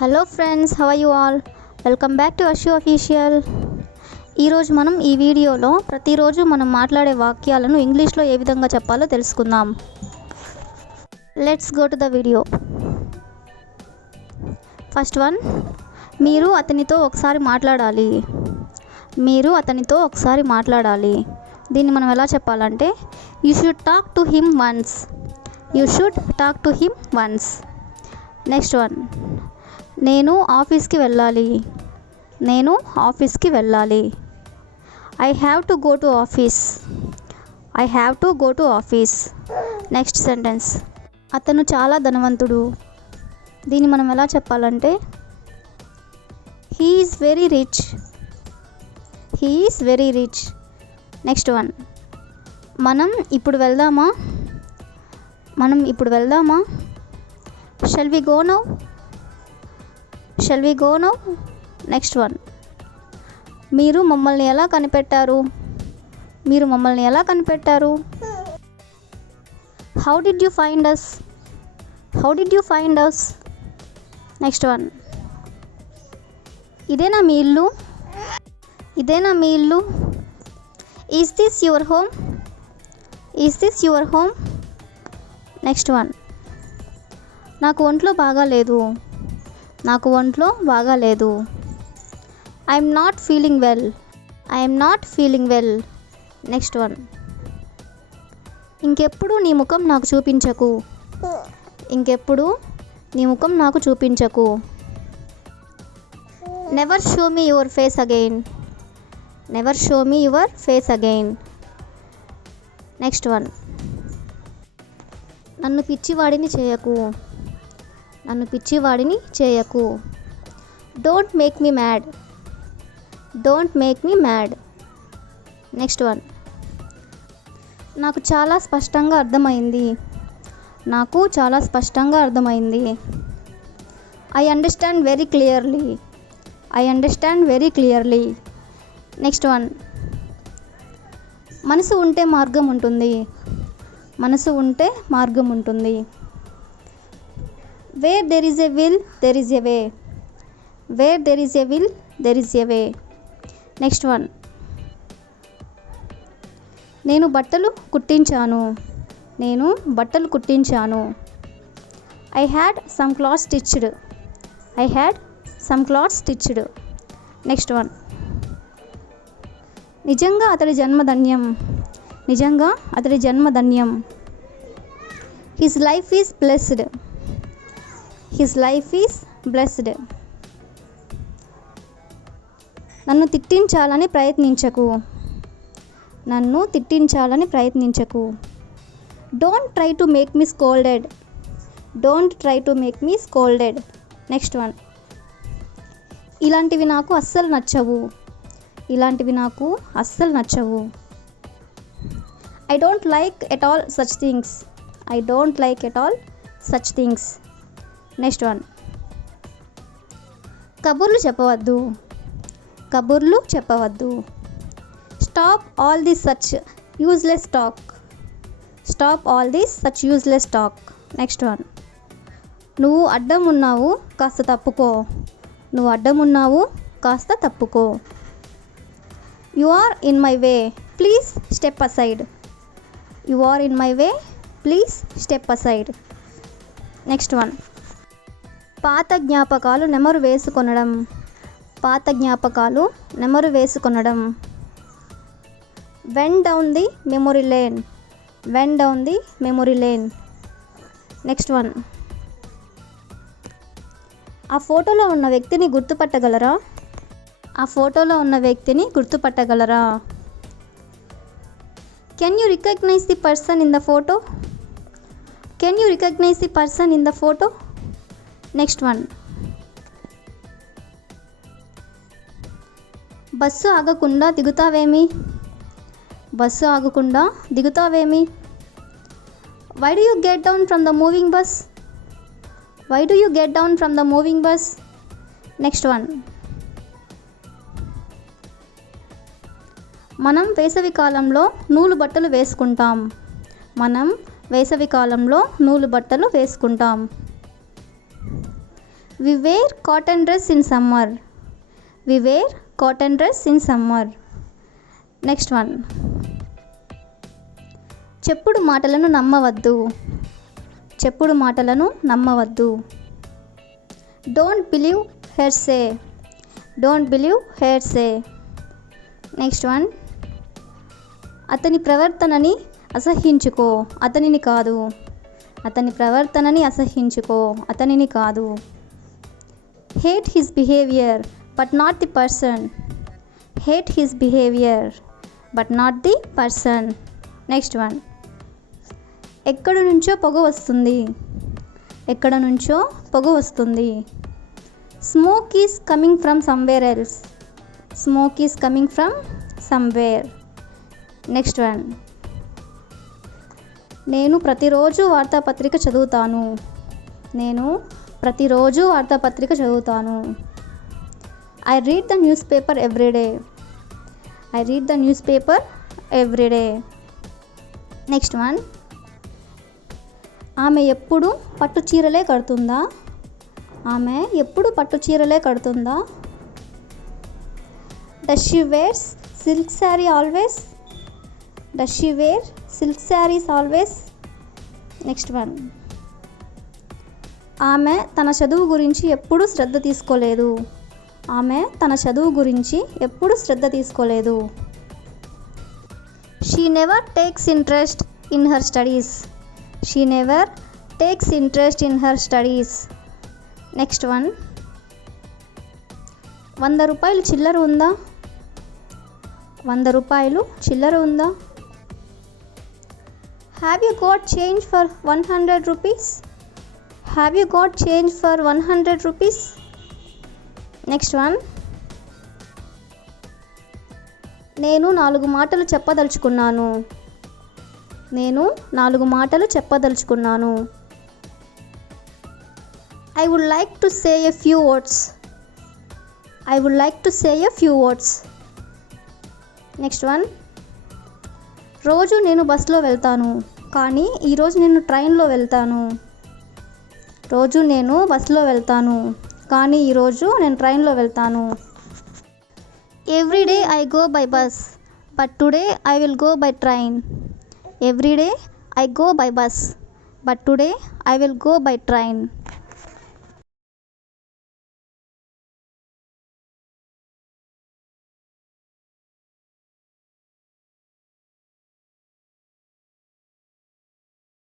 Hello friends how you all welcome back to Ashu official ఈరోజు మనం ఈ వీడియోలో ప్రతిరోజు మనం మాట్లాడే వాక్యాలను ఇంగ్లీష్లో ఏ విధంగా చెప్పాలో తెలుసుకుందాం. Let's go to the video first one మీరు అతనితో ఒకసారి మాట్లాడాలి. మీరు అతనితో ఒకసారి మాట్లాడాలి. దీన్ని మనం ఎలా చెప్పాలంటే you should talk to him once you should talk to him once next one నేను ఆఫీస్కి వెళ్ళాలి. నేను ఆఫీస్కి వెళ్ళాలి. I have to go to office I have to go to office next sentence అతను చాలా ధనవంతుడు. దీన్ని మనం ఎలా చెప్పాలంటే he's very rich he's very rich next one మనం ఇప్పుడు వెళ్దామా? మనం ఇప్పుడు వెళ్దామా? Shall we go now shall we go now next one మీరు మమ్మల్ని ఎలా కనిపెట్టారు? మీరు మమ్మల్ని ఎలా కనిపెట్టారు? How did you find us how did you find us next one ఇదేనా మీ ఇల్లు? ఇదేనా మీ ఇల్లు? Is this your home is this your home next one నాకు ఒంట్లో బాగాలేదు నాకు ఒంట్లో బాగాలేదు I'm not feeling well I'm not feeling well next one ఇంకెప్పుడు నీ ముఖం నాకు చూపించకు. ఇంకెప్పుడు నీ ముఖం నాకు చూపించకు. Never show me your face again never show me your face again next one నన్ను పిచ్చివాడిని చేయకు. నన్ను పిచ్చివాడిని చేయకు. Don't make me mad don't make me mad next one నాకు చాలా స్పష్టంగా అర్థమైంది. నాకు చాలా స్పష్టంగా అర్థమైంది. I understand very clearly I understand very clearly next one మనసు ఉంటే మార్గం ఉంటుంది. మనసు ఉంటే మార్గం ఉంటుంది. Where there is a will there is a way where there is a will there is a way next one నేను బట్టలు కుట్టించాను. నేను బట్టలు కుట్టించాను. I had some cloth stitched I had some cloth stitched next one నిజంగా అతడి జన్మధన్యం. నిజంగా అతడి జన్మధన్యం. His life is blessed his life is blessed నన్ను తిట్టించాలని ప్రయత్నించకు. నన్ను తిట్టించాలని ప్రయత్నించకు. Don't try to make me scolded don't try to make me scolded next one ఇలాంటివి నాకు అస్సలు నచ్చవు. ఇలాంటివి నాకు అస్సలు నచ్చవు. I don't like at all such things I don't like at all such things next one. కబుర్లు చెప్పవద్దు. కబుర్లు చెప్పవద్దు. Stop all this such useless talk. Stop all this such useless talk. Next one. నువ్వు అడ్డం ఉన్నావు కాస్త తప్పుకో. నువ్వు అడ్డం ఉన్నావు కాస్త తప్పుకో. You are in my way please step aside. You are in my way please step aside. Next one. పాత జ్ఞాపకాలు నెమరు వేసుకొనడం. పాత జ్ఞాపకాలు నెమరు వేసుకొనడం. Went down the memory lane went down the memory lane next one ఆ ఫోటోలో ఉన్న వ్యక్తిని గుర్తుపట్టగలరా? ఆ ఫోటోలో ఉన్న వ్యక్తిని గుర్తుపట్టగలరా? Can you recognise the person in the photo can you recognise the person in the photo next one bus ఆగకుండా దిగుతావేమి? బస్సు ఆగకుండా దిగుతావేమి? Why do you get down from the moving bus why do you get down from the moving bus next one మనం వేసవి కాలంలో నూలు బట్టలు వేసుకుంటాం. మనం వేసవి కాలంలో నూలు బట్టలు వేసుకుంటాం. We wear cotton dress in summer we wear cotton dress in summer next one చెప్పుడు మాటలను నమ్మవద్దు. చెప్పుడు మాటలను నమ్మవద్దు. Don't believe hearsay don't believe hearsay next one అతని ప్రవర్తనని అసహ్యించుకో అతనిని కాదు. అతని ప్రవర్తనని అసహ్యించుకో అతనిని కాదు. Hate his behaviour but not the person hate his behaviour but not the person next one ఎక్కడ నుంచో పొగ వస్తుంది. ఎక్కడ నుంచో పొగ వస్తుంది. Smoke is coming from somewhere else smoke is coming from somewhere next one నేను ప్రతిరోజు వార్తాపత్రిక చదువుతాను. నేను ప్రతిరోజు వార్తాపత్రిక చదువుతాను. I read the newspaper everyday I read the newspaper everyday next one ఆమె ఎప్పుడు పట్టు చీరలే కడుతుందా? ఆమె ఎప్పుడు పట్టు చీరలే కడుతుందా? Does she wears silk sari always does she wear silk saris always next one ఆమె తన చదువు గురించి ఎప్పుడూ శ్రద్ధ తీసుకోలేదు. ఆమె తన చదువు గురించి ఎప్పుడు శ్రద్ధ తీసుకోలేదు. She never takes interest in her studies she never takes interest in her studies next one వంద రూపాయలు చిల్లర ఉందా? వంద రూపాయలు చిల్లర ఉందా? Have you got change for one hundred rupees have you got change for one hundred rupees next one నేను నాలుగు మాటలు చెప్పదలుచుకున్నాను. నేను నాలుగు మాటలు చెప్పదలుచుకున్నాను. I would like to say a few words I would like to say a few words next one రోజు నేను బస్సులో వెళ్తాను కానీ ఈరోజు నేను ట్రైన్లో వెళ్తాను. రోజు నేను బస్సులో వెళ్తాను. కానీ ఈరోజు నేను ట్రైన్లో వెళ్తాను. Every day I go by bus but today I will go by train. Every day I go by bus but today I will go by train.